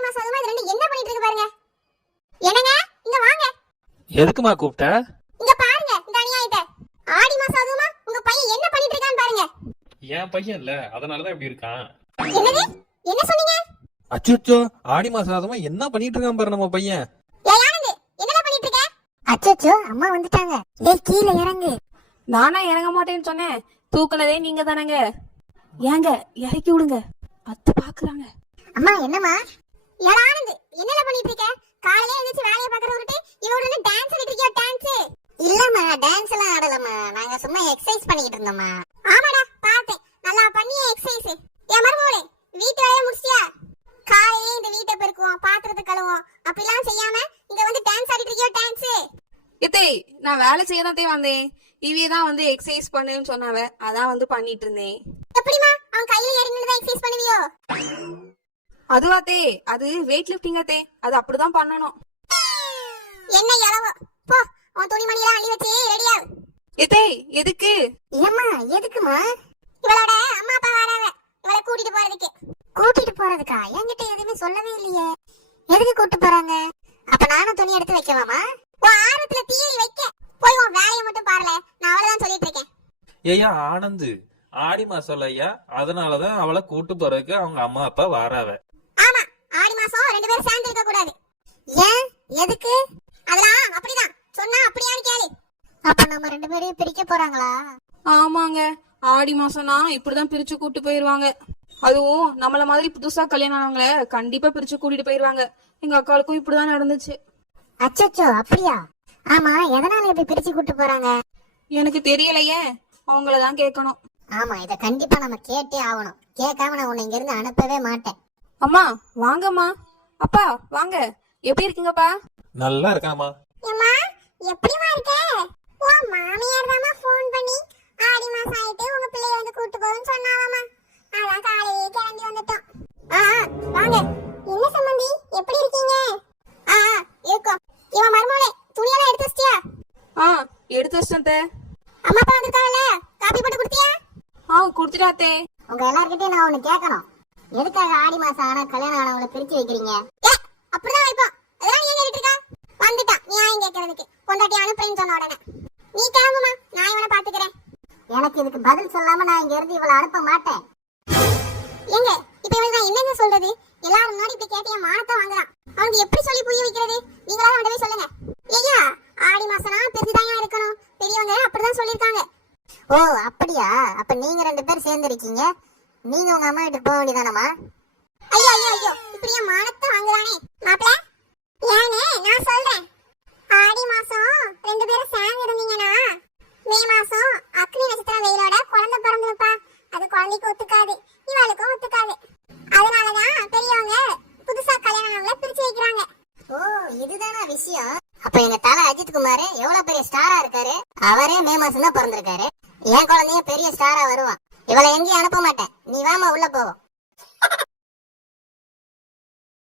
ஆடி மாசம் அதுமா இது ரெண்டு என்ன பண்ணிட்டு இருக்கு பாருங்க. என்னங்க இங்க வாங்க. எதுக்குமா கூப்பிட்ட? இங்க பாருங்க இந்த அநியாயத்தை. ஆடி மாசம் அதுமா உங்க பையன் என்ன பண்ணிட்டு இருக்கான்னு பாருங்க. என் பையன் இல்ல, அதனாலதான் இப்படி இருக்கான். என்னது? என்ன சொன்னீங்க? அச்சோ, ஆடி மாசம் அதுமா என்ன பண்ணிட்டு இருக்கான் பாரு நம்ம பையன். ஏய் ஆனந்த், என்னடா பண்ணிட்டு இருக்க? அச்சோ, அம்மா வந்துட்டாங்க. டேய் கீழ இறங்கு. நானா இறங்க மாட்டேன்னு சொன்னேன், தூக்குனதே நீங்க தானங்க. ஏங்க இறக்கி விடுங்க, அத்தை பாக்குறாங்க. அம்மா என்னம்மா? ஏடா ஆனந்த், என்னடா பண்ணிட்டு இருக்க? காலையில எழுந்திருச்சு வேலைய பாக்குற விட்டு இவரோட என்ன டான்ஸ் ஆடிட்டு இருக்கியா? டான்ஸ் இல்லம்மா, டான்ஸ் எல்லாம் ஆடலம்மா, நாங்க சும்மா எக்ஸர்சைஸ் பண்ணிட்டு இருந்தோம்மா. ஆமாடா பார்த்தேன், நல்லா பண்ணியே எக்ஸர்சைஸ். ஏன் மருமகளே, வீட்டு வேலைய முடிச்சியா? காலையில இந்த வீட்டை பெருக்குவோம், பாத்திரத்தை கழுவோம், அப்படிலாம் செய்யாம இங்க வந்து டான்ஸ் ஆடிட்டு இருக்கியா? டான்ஸ் எத்தே நான் வேலை செய்யதான் வந்தேன், இவியதான் வந்து எக்ஸசைஸ் பண்ணுன்னு சொன்னாவ, அதான் வந்து பண்ணிட்டு இருந்தேன். எப்படிமா அவன் கையில ஏறி நின்னு தான் எக்ஸர்சைஸ் பண்ணுவியோ? அதுவாத்தே, அது வெயிட் லிஃப்டிங் அத்தே, அது அப்படிதான் பண்ணணும். என்ன இளவோ, போ உன் துணிமணி எல்லாம் அள்ளி வச்சு ரெடியா. எத்தே எதுக்கு? ஏம்மா எதுக்குமா? இவளோட அம்மா அப்பா வராவ, இவளை கூட்டிட்டு போறதுக்கு. கூட்டிட்டு போறதுக்கா? என்கிட்ட எதுவுமே சொல்லவே இல்லையே. எதுக்கு கூட்டிட்டு போறாங்க? அப்ப நானும் துணி எடுத்து வைக்கவாமா? உன் ஆர்வத்துல தீயி வைக்க போய் உன் வேலையை மட்டும் பாருல, நான் அவ்வளவுதான் சொல்லிட்டு இருக்கேன். ஐயா ஆனந்து, ஆடி மாசம் ஐயா, அதனாலதான் அவளை கூட்டு போறதுக்கு அவங்க அம்மா அப்பா வராவ. ஆமா, ஆடி மாசம் ரெண்டு பேரும் சேர்ந்து இருக்க கூடாது. ஏன்? எதுக்கு? அதெல்லாம் அப்படிதான் சொன்னா அப்படியான்னு கேளு. அப்ப நம்ம ரெண்டு பேரையும் பிரிக்க போறாங்களா? ஆமாங்க, ஆடி மாசம்னா இப்படிதான் பிரிச்சு கூட்டு போயிருவாங்க. அதுவும் நம்மள மாதிரி புதுசா கல்யாணம் ஆனவங்கள கண்டிப்பா பிரிச்சு கூட்டிட்டு போயிருவாங்க. எங்க அக்காளுக்கும் இப்படிதான் நடந்துச்சு. அச்சச்சோ, அப்படியா? ஆமா, எதனால இப்படி பிரிச்சு கூட்டு போறாங்க? எனக்கு தெரியலையே, அவங்களதான் கேட்கணும். ஆமா, இத கண்டிப்பா நம்ம கேட்டே ஆகணும். கேட்காம நான் உன்னை இங்க இருந்து அனுப்பவே மாட்டேன். அம்மா வாங்கம்மா. அப்பா வாங்க, எப்படி இருக்கீங்கப்பா? நல்லா இருக்காமா. ஏம்மா எப்படிமா இருக்க? உன் மாமியார் தாமா ஃபோன் பண்ணி ஆடி மாசம் ஆயிட்டு உங்க பிள்ளைய வந்து கூட்டி போறேன்னு சொன்னாவாமா. அதான் காலையே கிளம்பி வந்துட்டோம். வாங்க. என்ன சம்பந்தி, எப்படி இருக்கீங்க? இருக்கோம். இவன் மருமகளே, துணியெல்லாம் எடுத்து வச்சிட்டியா? எடுத்து வச்சிட்டேன். அம்மா அப்பா வந்திருக்காங்கல்ல, காபி போட்டு குடுத்தியா? குடுத்துட்டாத்தே. உங்க எல்லார்கிட்டயும் நான் ஒண்ணு கேட்கணும். எதுக்காக ஆடி மாசம் ஆனா கல்யாணம் ஆனவங்களை பிரிச்சு வைக்கிறீங்க? அப்படிதான் வைப்போம். அதெல்லாம் ஏன் கேட்டுட்டு இருக்கா? வந்துட்டான் நியாயம் கேட்கறதுக்கு. பொண்டாட்டி அனுப்புறேன்னு சொன்ன உடனே நீ கிளம்புமா, நான் இவனை பாத்துக்கிறேன். எனக்கு இதுக்கு பதில் சொல்லாம நான் இங்க இருந்து இவளை அனுப்ப மாட்டேன். ஏங்க இப்ப இவன் நான் என்னங்க சொல்றது? எல்லாரும் முன்னாடி இப்படி கேட்டு என் மானத்தை வாங்குறான். அவனுக்கு எப்படி சொல்லி புரிய வைக்கிறது? நீங்களாவது அவன்கிட்ட போய் சொல்லுங்க. ஐயா, ஆடி மாசம்னா பெருசுதாயா இருக்கணும், பெரியவங்க அப்படிதான் சொல்லிருக்காங்க. ஓ அப்படியா? அப்ப நீங்க ரெண்டு பேரும் சேர்ந்து இருக்கீங்க, நீங்க உங்க அம்மா வீட்டுக்கு போக வேண்டியதானமா? ஐயோ ஐயோ ஐயோ, இப்படி என் மானத்தை வாங்குறானே. மாப்பிள்ள ஏனே, நான் சொல்றேன். ஆடி மாசம் ரெண்டு பேரும் சேர்ந்து இருந்தீங்கன்னா மே மாசம் அக்னி நட்சத்திரம் வெயிலோட குழந்தை பிறந்துப்பா. அது குழந்தைக்கு ஒத்துக்காது, இவளுக்கும் ஒத்துக்காது. அதனாலதான் பெரியவங்க புதுசா கல்யாணங்களை பிரிச்சு வைக்கிறாங்க. ஓ இதுதானா விஷயம்? அப்ப எங்க தலை அஜித் குமார் எவ்வளவு பெரிய ஸ்டாரா இருக்காரு, அவரே மே மாசம் தான் பிறந்திருக்காரு. என் குழந்தைய பெரிய ஸ்டாரா வருவான். இவளை எங்கேயும் அனுப்ப மாட்டேன், நீ வாமா உள்ள போவோம்.